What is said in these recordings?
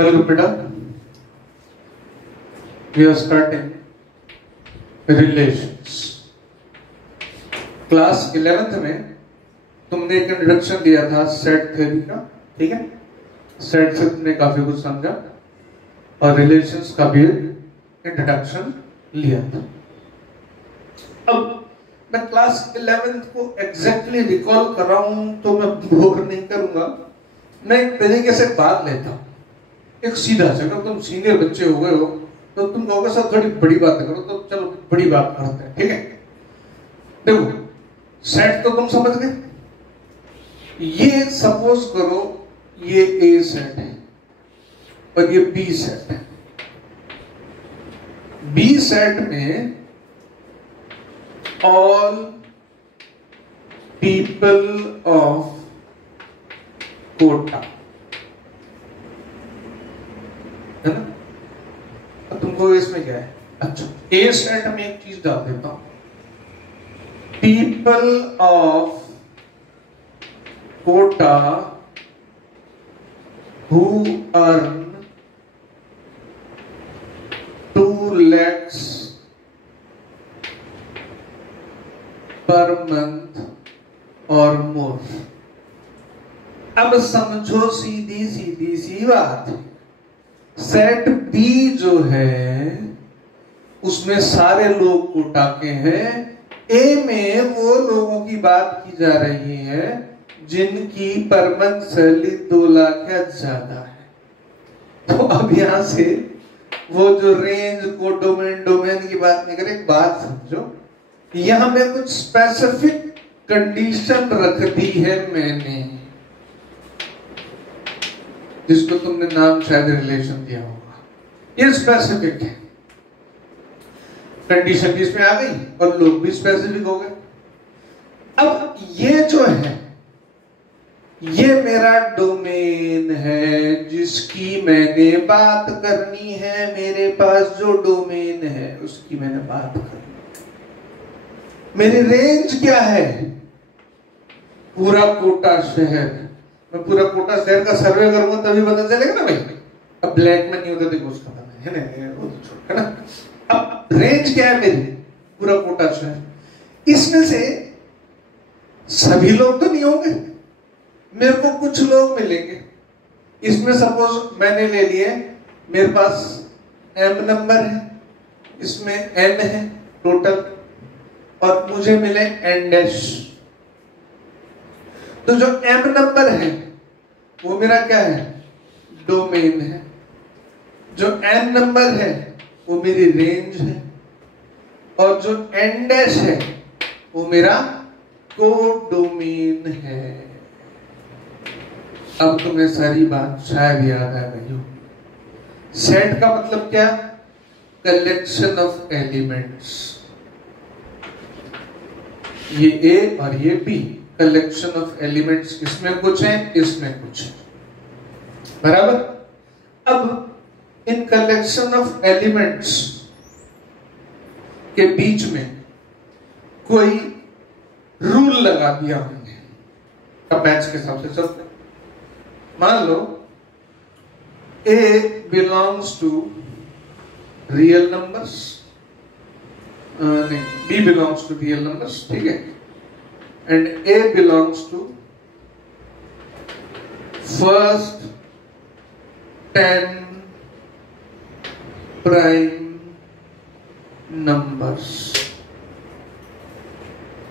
Welcome, beta. We are starting relations. Class 11th में तुमने एक इंट्रोडक्शन दिया था सेट थ्योरी का, ठीक है? सेट से तुमने काफी कुछ समझा और रिलेशंस का भी इंट्रोडक्शन लिया था। अब मैं क्लास 11th को एग्जैक्टली रिकॉल कर रहा हूं तो मैं बोर नहीं करूंगा, मैं एक तरीके से बात लेता हूं, एक सीधा सा। अगर तुम सीनियर बच्चे हो गए हो तो तुम कहोगे सर थोड़ी बड़ी बात करो, तो चलो बड़ी बात करते हैं, ठीक है? देखो, सेट तो तुम समझ गए। ये सपोज करो ये ए सेट है और ये बी सेट है। बी सेट में ऑल पीपल ऑफ कोटा है ना? अब तुमको इसमें क्या है? अच्छा, ए सेट में एक चीज डाल देता हूं, people of Kota who earn 2 lakhs per month और मोर। अब समझो सीधी सीधी सी बात, सेट बी जो है उसमें सारे लोग कोटा के हैं, ए में वो लोगों की बात की जा रही है जिनकी पर मंथ सैलरी 2 लाख या ज्यादा है। तो अब यहां से वो जो रेंज को डोमेन की बात नहीं करें, एक बात समझो, यहां में कुछ स्पेसिफिक कंडीशन रख दी है मैंने, जिसको तुमने नाम शायद रिलेशन दिया होगा। ये स्पेसिफिक है, कंडीशन भी इसमें आ गई और लोग भी स्पेसिफिक हो गए। अब ये जो है ये मेरा डोमेन है जिसकी मैंने बात करनी है, मेरे पास जो डोमेन है उसकी मैंने बात करनी है। मेरी रेंज क्या है? पूरा कोटा शहर। मैं पूरा कोटा शहर का सर्वे करूंगा तभी पता चलेगा ना भाई। अब ब्लैक में नहीं होता, देखो उसका पता है ना? अब रेंज क्या है मेरी? पूरा कोटा शहर। इसमें से सभी लोग तो नहीं होंगे, मेरे को कुछ लोग मिलेंगे। इसमें सपोज मैंने ले लिए, मेरे पास एम नंबर है, इसमें एन है टोटल, और मुझे मिले एन डैश। तो जो एम नंबर है वो मेरा क्या है? डोमेन है। जो एन नंबर है वो मेरी रेंज है, और जो एन डैश है वो मेरा कोडोमेन है। अब तुम्हें सारी बात शायद याद आ गई हो। सेट का मतलब क्या? Collection of elements. ये ए और ये बी, कलेक्शन ऑफ एलिमेंट्स। इसमें कुछ है, इसमें कुछ है, बराबर। अब इन कलेक्शन ऑफ एलिमेंट्स के बीच में कोई रूल लगा दिया हमने। अब मैथ्स के हिसाब से चलते हैं। मान लो A belongs to real numbers, नहीं, B belongs to real numbers, ठीक है? And A belongs to first 10 prime numbers,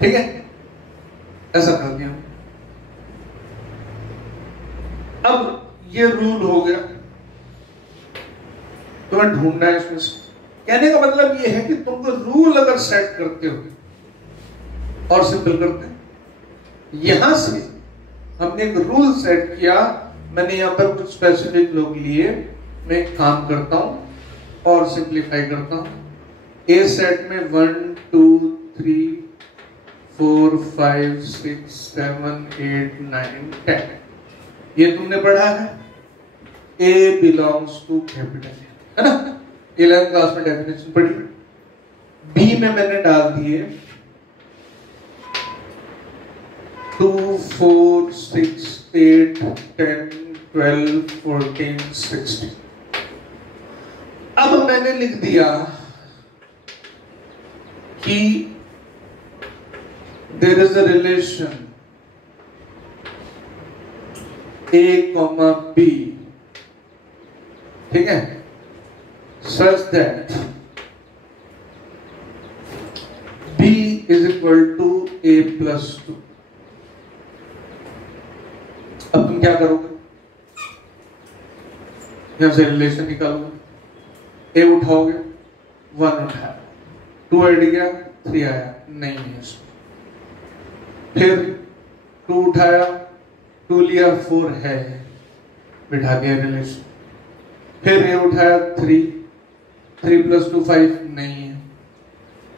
ठीक है? ऐसा कर दिया। अब ये रूल हो गया, तुम्हें ढूंढना है इसमें से। कहने का मतलब ये है कि तुमको रूल अगर सेट करते हो, और सिंपल करते हैं, यहां से हमने एक रूल सेट किया। मैंने यहां पर कुछ स्पेसिफिक लोग लिए, मैं एक काम करता हूं और सिंप्लीफाई करता हूं। ए सेट में 1 2 3 4 5 6 7 8 9 10 ये तुमने पढ़ा है। A belongs to कैपिटल, है ना? 11th क्लास में डेफिनेशन पढ़ी। B में मैंने डाल दिए 2 4 6 8 10 12, 14, 16। अब मैंने लिख दिया कि there is a relation A, B, ठीक है, such that B is equal to A plus 2। अब तुम क्या करोगे? यहां से रिलेशन निकालोगे। A उठाओगे, 1 उठाया, 2 ऐड किया, 3 आया, नहीं है इसमें। फिर 2 उठाया, 2 लिया, 4 है, बिठा दिया रिलेशन। फिर ये उठाया 3 + 2 5 नहीं है।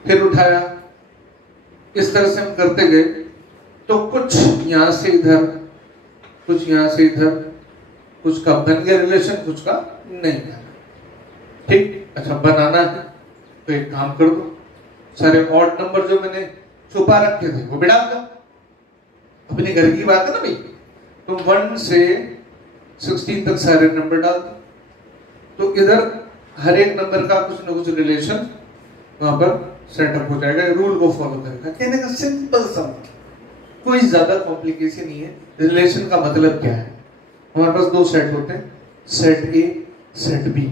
फिर उठाया, इस तरह से हम करते गए तो कुछ यहां से इधर, कुछ यहां से इधर, कुछ का बन गया रिलेशन, कुछ का नहीं बना। ठीक, अच्छा बनाना है तो एक काम कर दो, सारे ऑड नंबर जो मैंने छुपा रखे थे वो बिठा दो। अपने घर की बात है ना भाई, तो 1 से 16 तक सारे नंबर डाल दो, तो इधर हर एक नंबर का कुछ ना कुछ रिलेशन वहां पर सेटअप हो जाएगा। रूल को फॉलो करेगा। कहने का सिंपल सा, कोई ज्यादा कॉम्प्लिकेशन नहीं है। रिलेशन का मतलब क्या है? हमारे पास 2 सेट होते हैं, set A, set B.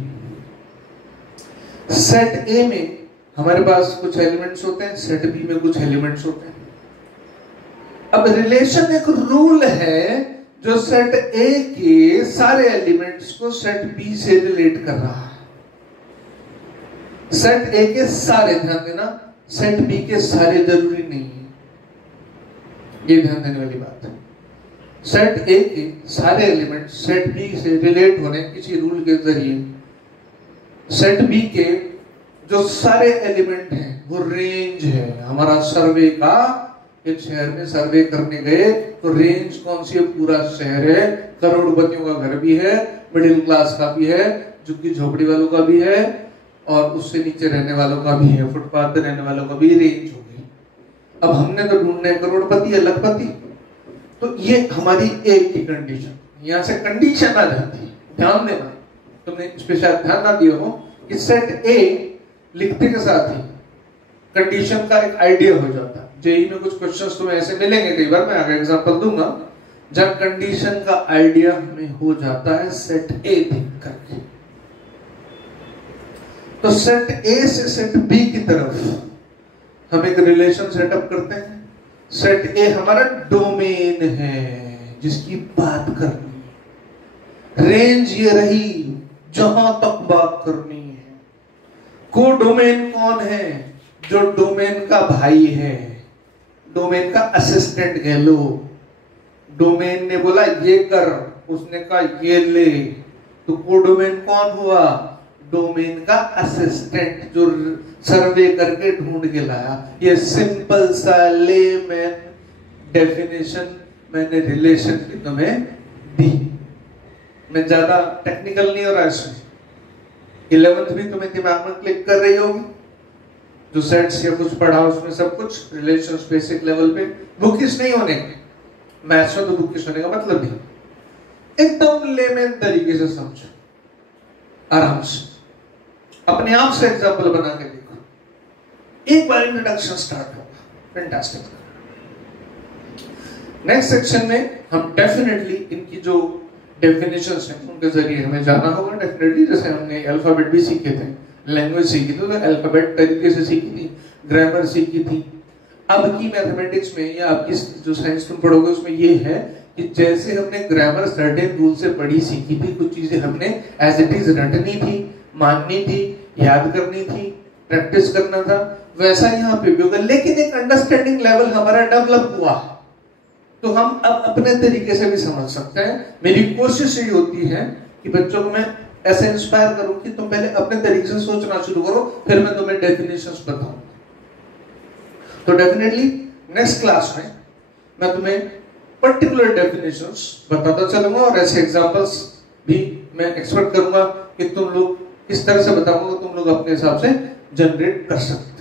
Set A में हमारे पास कुछ एलिमेंट्स होते हैं, सेट बी में कुछ एलिमेंट्स होते हैं। अब रिलेशन एक रूल है जो सेट ए के सारे एलिमेंट्स को सेट बी से रिलेट कर रहा है। सेट ए के सारे, ध्यान देना, सेट बी के सारे जरूरी नहीं है, ये ध्यान देने वाली बात है। सेट ए के सारे एलिमेंट सेट बी से रिलेट होने किसी रूल के जरिए सेट बी के जो सारे एलिमेंट हैं वो रेंज है। हमारा सर्वे का, एक शहर में सर्वे करने गए तो रेंज कौन सी है? पूरा शहर है, करोड़पतियों का घर भी है, मिडिल क्लास का भी है, झुग्गी झोपड़ी वालों का भी है, और उससे नीचे रहने वालों का भी है, फुटपाथ पे रहने वालों का भी रेंज हो गई। अब हमने तो ढूंढना है करोड़पति या लखपति, तो ये हमारी एक की कंडीशन, यहां से कंडीशन आ जाती है। ध्यान देना, तुमने इस पे शायद ध्यान ना दिया हो कि सेट ए लिखते के साथ ही कंडीशन का एक आइडिया हो जाता है। जेई में कुछ क्वेश्चंस तुम्हें ऐसे मिलेंगे, कई बार मैं आगे एग्जांपल दूंगा, जब कंडीशन का आइडिया हमें हो जाता है सेट ए देख करके। तो सेट ए से सेट बी की तरफ हम एक रिलेशन सेटअप करते हैं। सेट ए हमारा डोमेन है जिसकी बात करनी है, रेंज ये रही जहां तक बात करनी है। को डोमेन कौन है? जो डोमेन का भाई है, डोमेन का असिस्टेंट कह लो। डोमेन ने बोला ये कर, उसने कहा ये ले, तो को डोमेन कौन हुआ? डोमेन का असिस्टेंट जो सर्वे करके ढूंढ के लाया। ये सिंपल सा लेमैन डेफिनेशन मैंने रिलेशन की तुम्हें दी। मैं ज्यादा टेक्निकल नहीं हो रहा इसमें। 11th भी तुम्हें दिमाग में क्लिक कर रही होगी, जो सेट्स या कुछ पढ़ा उसमें सब कुछ रिलेशंस बेसिक लेवल पे। बुकिश नहीं होने, मैथ्स में तो बुकिश होने का मतलब नहीं। एकदम लेमैन तरीके से समझो, आराम से अपने आप से एग्जांपल बना के देखो। एक बार इंट्रोडक्शन स्टार्ट होगा, फैंटास्टिक। नेक्स्ट सेक्शन में हम डेफिनेटली इनकी जो डेफिनेशंस हैं उनके जरिए हमें जाना होगा। डेफिनेटली जैसे हमने अल्फाबेट भी सीखे थे, लैंग्वेज सीखी थी, तो अल्फाबेट तरीके से सीखी थी, ग्रामर सीखी थी। अब की मैथमेटिक्स में या आपकी जो साइंस तुम पढ़ोगे उसमें ये है कि जैसे हमने ग्रामर सर्टेन रूल से पढ़ी सीखी थी, कुछ चीजें हमने एज इट इज रटनी थी, माननी थी, याद करनी थी, प्रैक्टिस करना था, वैसा यहाँ पे भी होगा। लेकिन एक अंडरस्टैंडिंग लेवल हमारा डेवलप हुआ, तो हम अब अपने तरीके से भी समझ सकते हैं। मेरी कोशिश यही होती है कि बच्चों को मैं ऐसे इंस्पायर करूं कि तुम पहले अपने तरीके से सोचना शुरू करो, फिर मैं तुम्हें डेफिनेशंस बताऊं। तो डेफिनेटली नेक्स्ट क्लास में मैं तुम्हें पर्टिकुलर डेफिनेशंस बताता चलूंगा, और ऐसे एग्जांपल्स भी मैं एक्सपेक्ट करूंगा कि तुम लोग इस तरह से बताऊंगा, तुम लोग अपने हिसाब से जनरेट कर सकते।